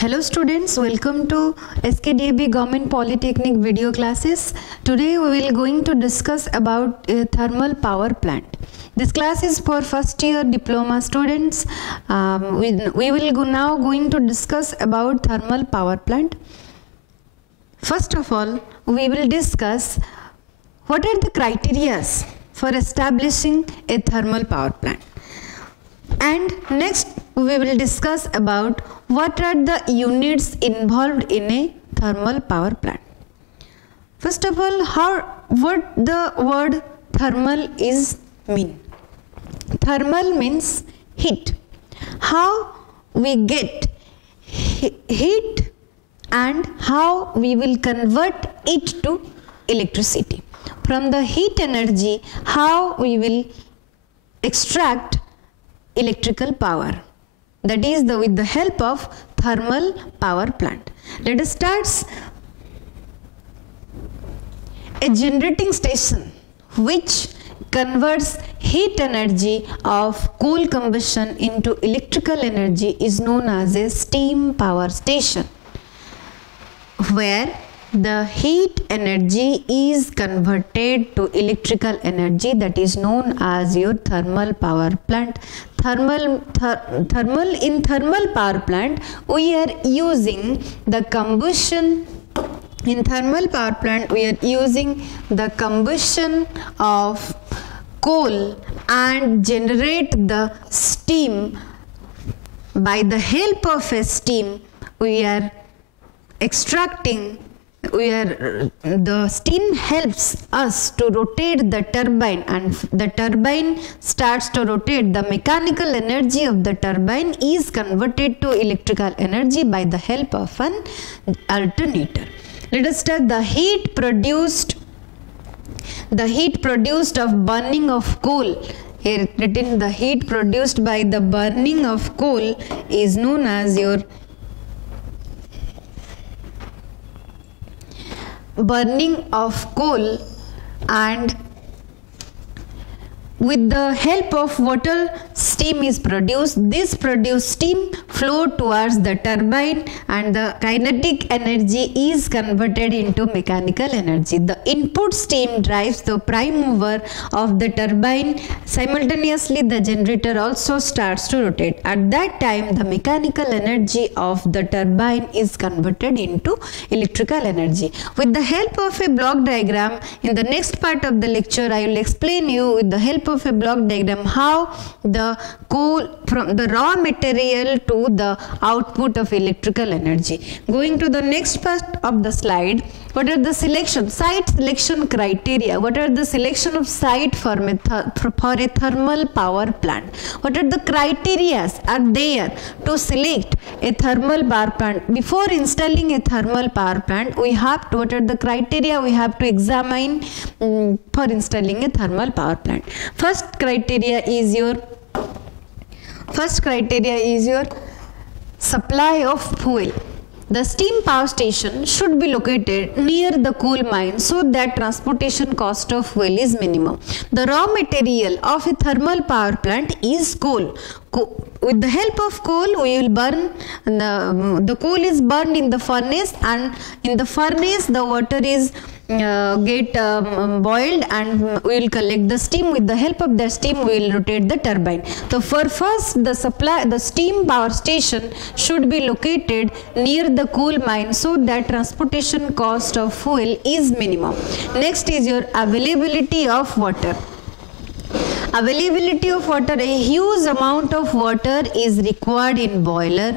Hello students, welcome to SKDAB Government Polytechnic video classes. Today we will going to discuss about a thermal power plant. This class is for first year diploma students. We will now going to discuss about thermal power plant. First of all, we will discuss what are the criteria for establishing a thermal power plant. And next we will discuss about what are the units involved in a thermal power plant. First of all, what the word thermal is mean. Thermal means heat. How we get heat and how we will convert it to electricity. From the heat energy, how we will extract electrical power, that is with the help of thermal power plant. Let us start. A generating station which converts heat energy of coal combustion into electrical energy is known as a steam power station, where the heat energy is converted to electrical energy, that is known as your thermal power plant. In thermal power plant we are using the combustion. In thermal power plant we are using the combustion of coal and generate the steam. By the help of a steam we are extracting. The steam helps us to rotate the turbine, and the turbine starts to rotate. The mechanical energy of the turbine is converted to electrical energy by the help of an alternator. Let us start. The heat produced of burning of coal. Here written, the heat produced by the burning of coal is known as your burning of coal, and with the help of water steam is produced. This produced steam flow towards the turbine and the kinetic energy is converted into mechanical energy. The input steam drives the prime mover of the turbine. Simultaneously the generator also starts to rotate. At that time the mechanical energy of the turbine is converted into electrical energy. With the help of a block diagram, in the next part of the lecture I will explain you with the help of a block diagram how the coal from the raw material to the output of electrical energy. Going to the next part of the slide, what are the site selection criteria? What are the selection of site for a thermal power plant? What are the criteria are there to select a thermal power plant? Before installing a thermal power plant, we have to, what are the criteria we have to examine for installing a thermal power plant? First criteria is your supply of fuel. The steam power station should be located near the coal mine so that transportation cost of fuel is minimum. The raw material of a thermal power plant is coal. With the help of coal we will burn, the coal is burned in the furnace, and in the furnace the water is boiled, and we will collect the steam. With the help of the steam we will rotate the turbine. So for first, the steam power station should be located near the coal mine so that transportation cost of fuel is minimum. Next is your availability of water. Availability of water, a huge amount of water is required in boiler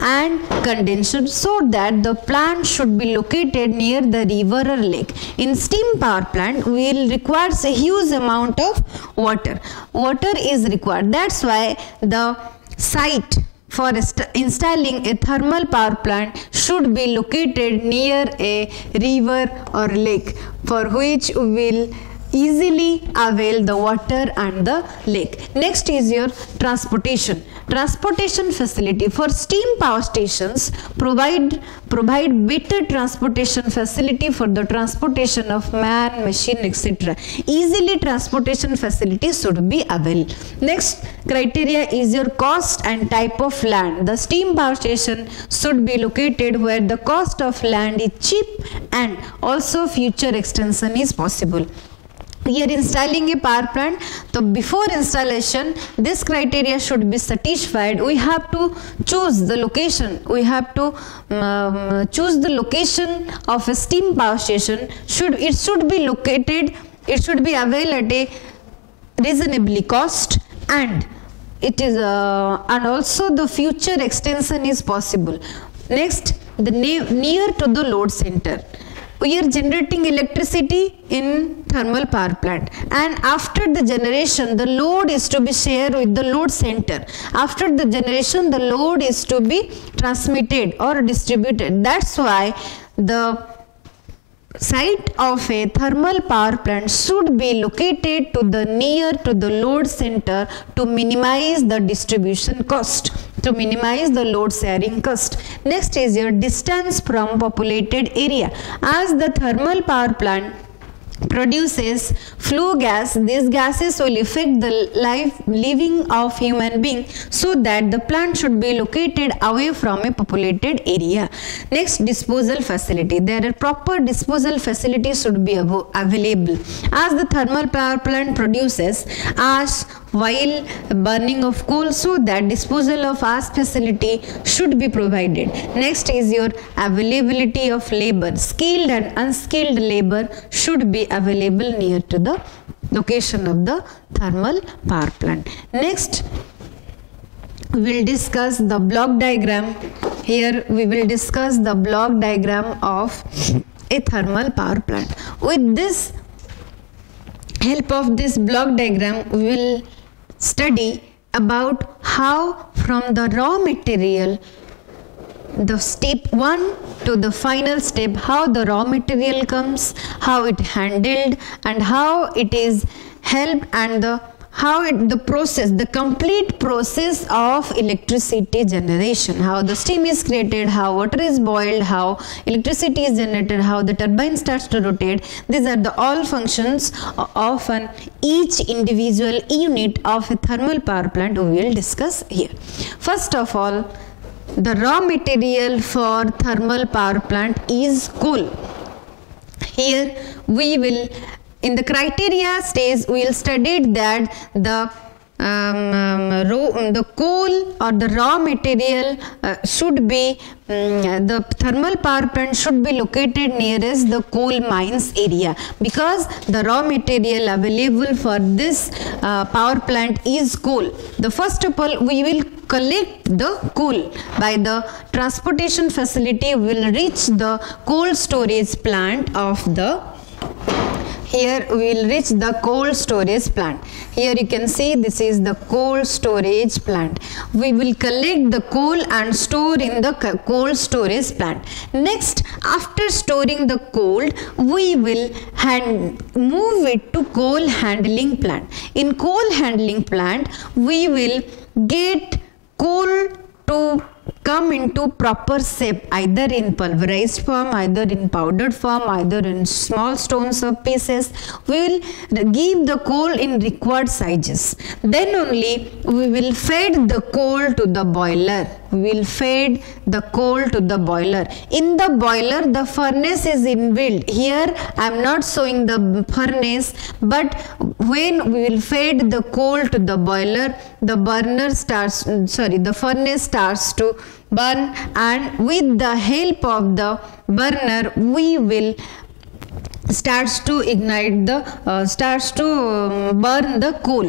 and condenser so that the plant should be located near the river or lake. In steam power plant we will require a huge amount of water. Water is required. That's why the site for installing a thermal power plant should be located near a river or lake, for which we will easily avail the water and the lake. Next is your transportation. Transportation facility for steam power stations provide better transportation facility for the transportation of man, machine, etc. Easily transportation facility should be available. Next criteria is your cost and type of land. The steam power station should be located where the cost of land is cheap and also future extension is possible. Here installing a power plant, so before installation this criteria should be satisfied. We have to choose the location. We have to choose the location of a steam power station. It should be located, it should be available at a reasonably cost, and it is and also the future extension is possible. Next, the near to the load center. We are generating electricity in thermal power plant, and after the generation the load is to be shared with the load center. After the generation the load is to be transmitted or distributed. That's why the site of a thermal power plant should be located to the near to the load center to minimize the distribution cost, to minimize the load sharing cost. Next is your distance from populated area. As the thermal power plant produces flue gas, these gases will affect the living of human being, so that the plant should be located away from a populated area. Next, disposal facility. There are proper disposal facilities should be available. As the thermal power plant produces ash while burning of coal, so that disposal of ash facility should be provided. Next is your availability of labor. Skilled and unskilled labor should be available near to the location of the thermal power plant. Next, we will discuss the block diagram. Here we will discuss the block diagram of a thermal power plant. With this help of this block diagram, we will study about how from the raw material, the step 1 to the final step, how the raw material comes, how it handled, and how it is helped, and the complete process of electricity generation, how the steam is created, how water is boiled, how electricity is generated, how the turbine starts to rotate. These are the all functions of each individual unit of a thermal power plant we will discuss here. First of all, the raw material for thermal power plant is coal. Here we will, in the criteria stage, we will study that the coal or the raw material should be, the thermal power plant should be located nearest the coal mines area, because the raw material available for this power plant is coal. The first of all, we will collect the coal by the transportation facility. We will reach the coal storage plant of the, here we will reach the coal storage plant. Here you can see this is the coal storage plant. We will collect the coal and store in the coal storage plant. Next, after storing the coal, we will move it to coal handling plant. In coal handling plant, we will get coal to come into proper shape, either in pulverized form, either in powdered form, either in small stones or pieces. We will give the coal in required sizes. Then only we will feed the coal to the boiler. We will feed the coal to the boiler. In the boiler, the furnace is inbuilt. Here I am not showing the furnace, but when we will feed the coal to the boiler, the furnace starts to burn, and with the help of the burner we will starts to ignite the burn the coal.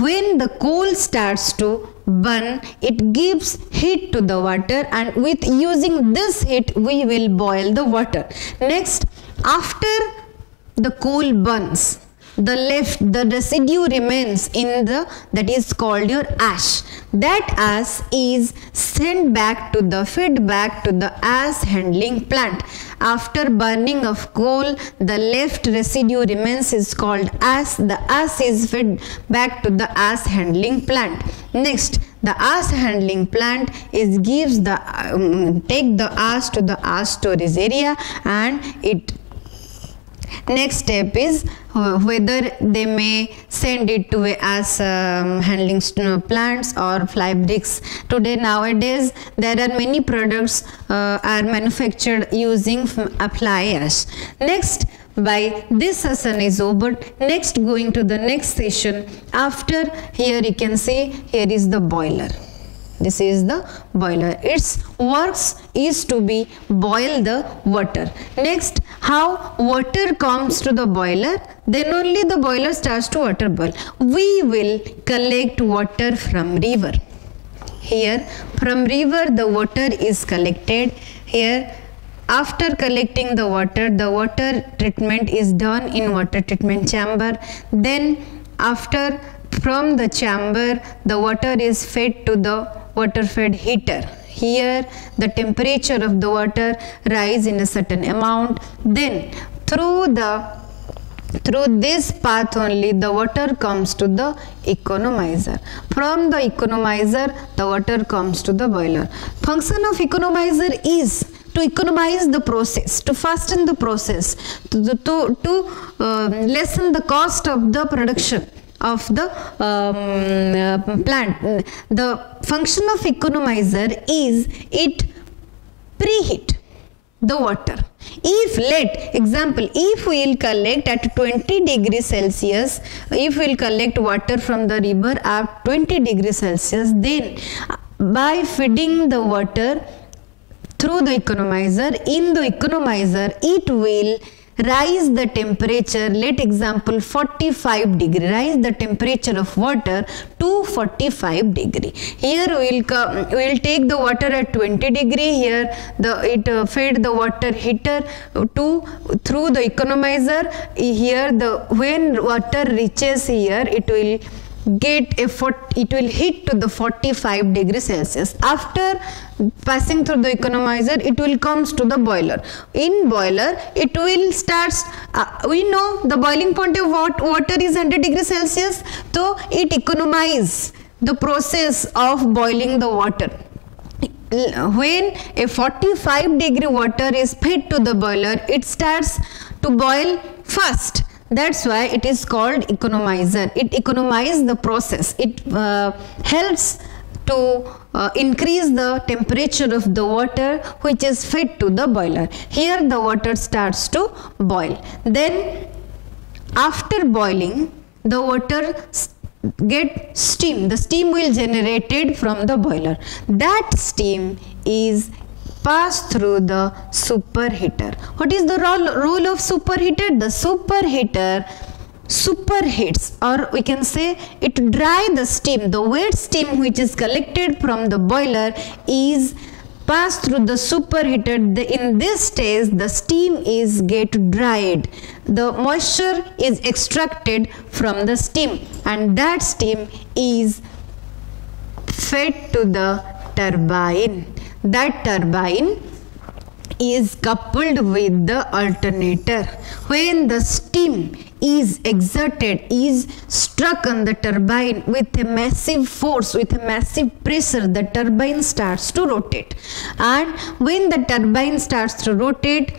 When the coal starts to burn, it gives heat to the water, and with using this heat we will boil the water. Next, after the coal burns, the residue remains in the, that is called your ash. That ash is sent back to the, fed back to the ash handling plant. after burning of coal, the left residue remains is called ash. The ash is fed back to the ash handling plant. Next, the ash handling plant is gives the take the ash to the ash storage area, and it next step is whether they may send it to ash handling plants or fly bricks. Today nowadays there are many products are manufactured using fly ash. Next, by this session is over. Next, going to the next session. After here you can see here is the boiler. This is the boiler. Its works is to be boil the water. Next, how water comes to the boiler, then only the boiler starts to water boil. We will collect water from river. Here from river the water is collected. Here after collecting the water treatment is done in water treatment chamber. Then after from the chamber the water is fed to the water fed heater. Here the temperature of the water rise in a certain amount. Then through this path only the water comes to the economizer. From the economizer the water comes to the boiler. Function of economizer is to economize the process, to fasten the process, to lessen the cost of the production of the plant. The function of economizer is it preheat the water. If let example, if we will collect at 20 degrees Celsius, if we will collect water from the river at 20 degrees Celsius, then by feeding the water through the economizer, in the economizer it will rise the temperature, let example 45 degree, rise the temperature of water to 45 degree. Here we will take the water at 20 degree. Here it fed the water heater to through the economizer. Here when water reaches here, it will hit to the 45 degrees Celsius. After passing through the economizer, it will comes to the boiler. In boiler, it will starts. We know the boiling point of water is 100 degrees Celsius, so it economize the process of boiling the water. When a 45 degree water is fed to the boiler, it starts to boil fast. That's why it is called economizer. It economizes the process. It helps to increase the temperature of the water which is fed to the boiler. Here the water starts to boil. Then after boiling, the water get steam. The steam will generated from the boiler. That steam is pass through the superheater. What is the role of superheater? The superheater superheats, or we can say it dry the steam. The wet steam which is collected from the boiler is passed through the superheater. In this stage the steam is get dried. The moisture is extracted from the steam, and that steam is fed to the turbine. That turbine is coupled with the alternator. When the steam is exerted, is struck on the turbine with a massive force, with a massive pressure, the turbine starts to rotate. And when the turbine starts to rotate,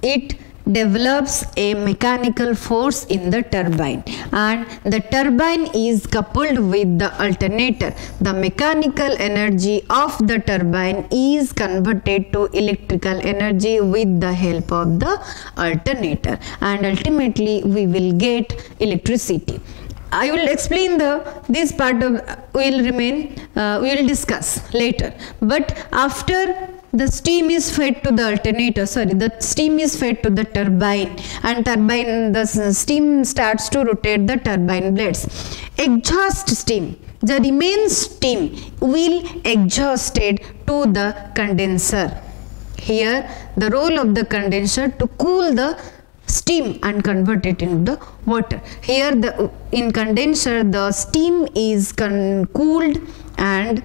it develops a mechanical force in the turbine, and the turbine is coupled with the alternator. The mechanical energy of the turbine is converted to electrical energy with the help of the alternator, and ultimately we will get electricity. I will explain this part of we will discuss later. But after the steam is fed to the alternator, the steam is fed to the turbine, and the steam starts to rotate the turbine blades. Exhaust steam, the remaining steam will exhausted to the condenser. Here the role of the condenser to cool the steam and convert it into the water. Here in condenser the steam is cooled and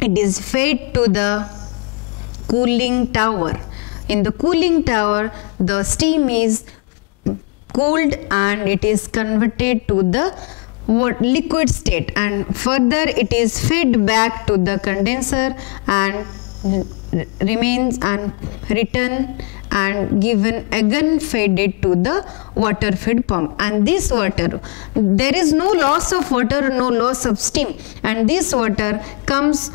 it is fed to the cooling tower. In the cooling tower, the steam is cooled and it is converted to the liquid state, and further it is fed back to the condenser and remains and return and given again fed it to the water fed pump. And this water, there is no loss of water, no loss of steam, and this water comes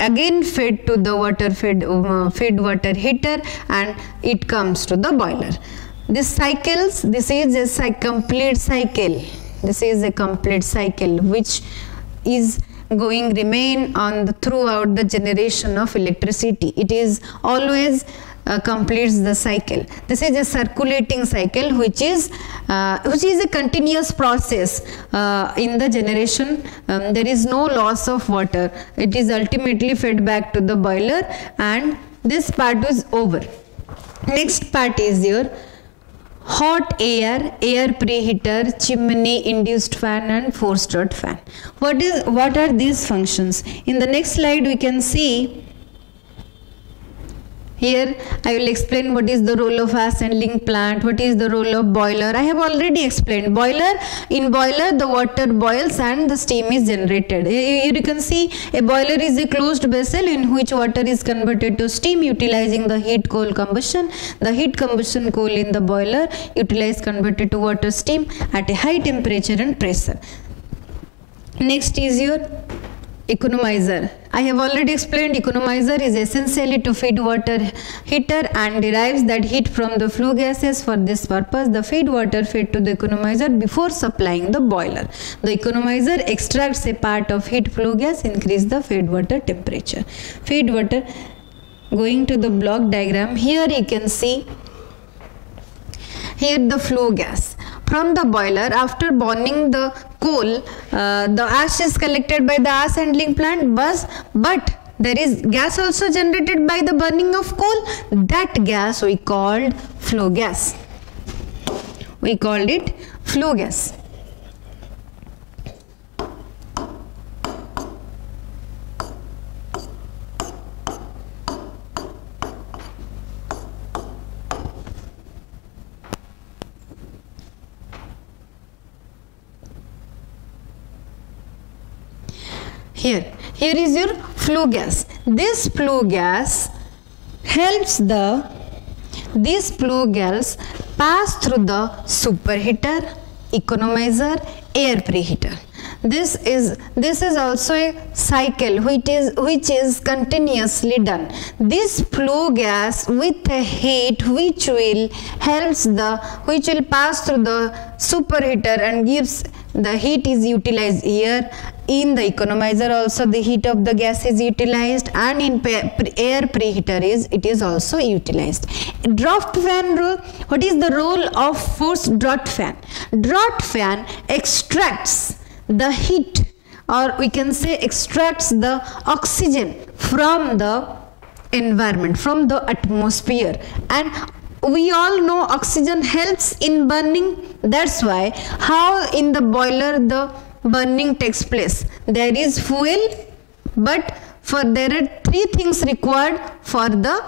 again fed to the water fed water heater, and it comes to the boiler. This cycles, this is a complete cycle. This is a complete cycle which is going remain on throughout the generation of electricity. It is always completes the cycle. This is a circulating cycle which is a continuous process in the generation. There is no loss of water. It is ultimately fed back to the boiler, and this part is over. Next part is your hot air, air preheater, chimney, induced fan and forced draught fan. What are these functions? In the next slide we can see. Here I will explain what is the role of assembling plant, what is the role of boiler. I have already explained boiler. In boiler the water boils and the steam is generated. Here you can see a boiler is a closed vessel in which water is converted to steam utilizing the heat coal combustion. The heat combustion coal in the boiler utilized converted to water steam at a high temperature and pressure. Next is your economizer. I have already explained economizer is essentially to feed water heater and derives that heat from the flue gases. For this purpose, the feed water fed to the economizer before supplying the boiler. The economizer extracts a part of heat flue gas, increase the feed water temperature. Feed water, going to the block diagram, here you can see here the flue gas. From the boiler, after burning the coal, the ash is collected by the ash handling plant, but there is gas also generated by the burning of coal. That gas we called flue gas. We called it flue gas. Here is your flue gas. This flue gas helps this flue gas pass through the superheater, economizer, air preheater. This is also a cycle which is continuously done. This flue gas with a heat which will pass through the superheater and gives the heat is utilized here. In the economizer also the heat of the gas is utilized, and in air preheater it is also utilized. Draught fan role. What is the role of forced draught fan? Draught fan extracts the heat, or we can say extracts the oxygen from the environment, from the atmosphere, and we all know oxygen helps in burning. That's why how in the boiler the burning takes place. There is fuel, but there are three things required for the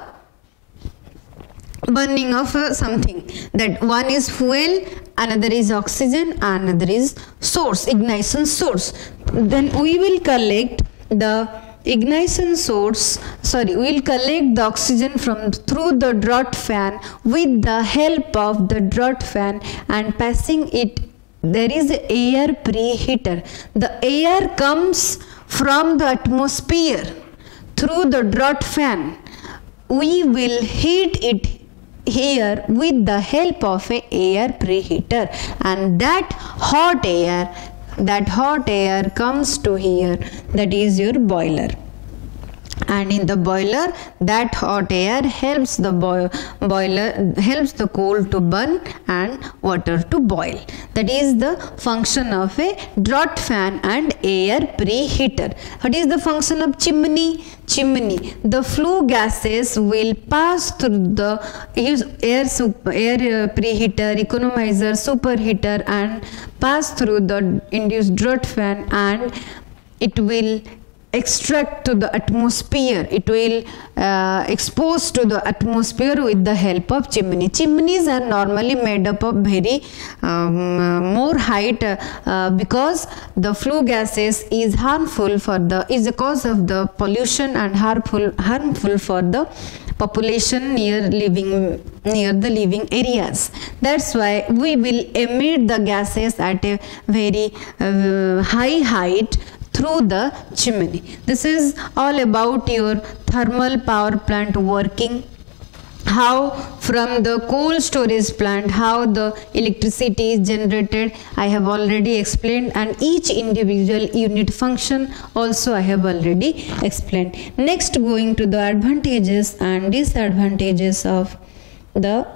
burning of something. That one is fuel, another is oxygen, another is source, ignition source. Then we will collect the ignition source, we will collect the oxygen through the draught fan with the help of the draught fan and passing it. There is an air preheater. The air comes from the atmosphere through the draught fan. We will heat it here with the help of an air preheater, and that hot air comes to here. That is your boiler. And in the boiler, that hot air helps the coal to burn and water to boil. That is the function of a draught fan and air preheater. What is the function of chimney? Chimney. The flue gases will pass through the air preheater, economizer, superheater, and pass through the induced draught fan, and it will extract to the atmosphere, it will expose to the atmosphere with the help of chimney. Chimneys are normally made up of very more height because the flue gases is harmful for the, is the cause of the pollution and harmful for the population near the living areas. That's why we will emit the gases at a very high height through the chimney. This is all about your thermal power plant working. How from the coal storage plant, how the electricity is generated, I have already explained, and each individual unit function also I have already explained. Next, going to the advantages and disadvantages of the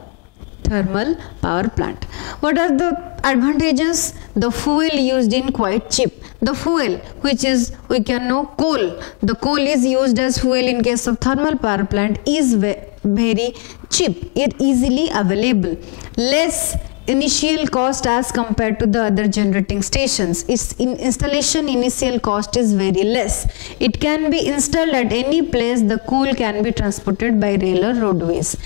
thermal power plant. What are the advantages? The fuel used in quite cheap. The fuel, which is, we can know, coal. The coal is used as fuel in case of thermal power plant, is very cheap. It easily available. Less initial cost as compared to the other generating stations. Its installation initial cost is very less. It can be installed at any place. The coal can be transported by rail or roadways.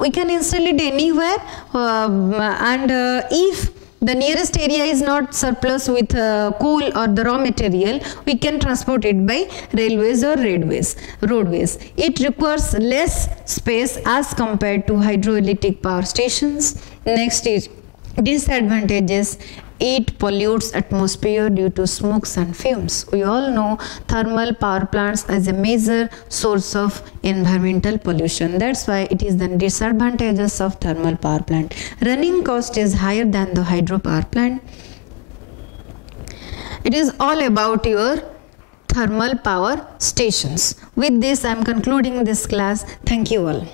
We can install it anywhere, and if the nearest area is not surplus with coal or the raw material, we can transport it by railways or roadways. It requires less space as compared to hydroelectric power stations. Next is disadvantages. It pollutes atmosphere due to smokes and fumes. We all know thermal power plants as a major source of environmental pollution. That's why it is the disadvantages of thermal power plant. Running cost is higher than the hydro power plant. It is all about your thermal power stations. With this, I am concluding this class. Thank you all.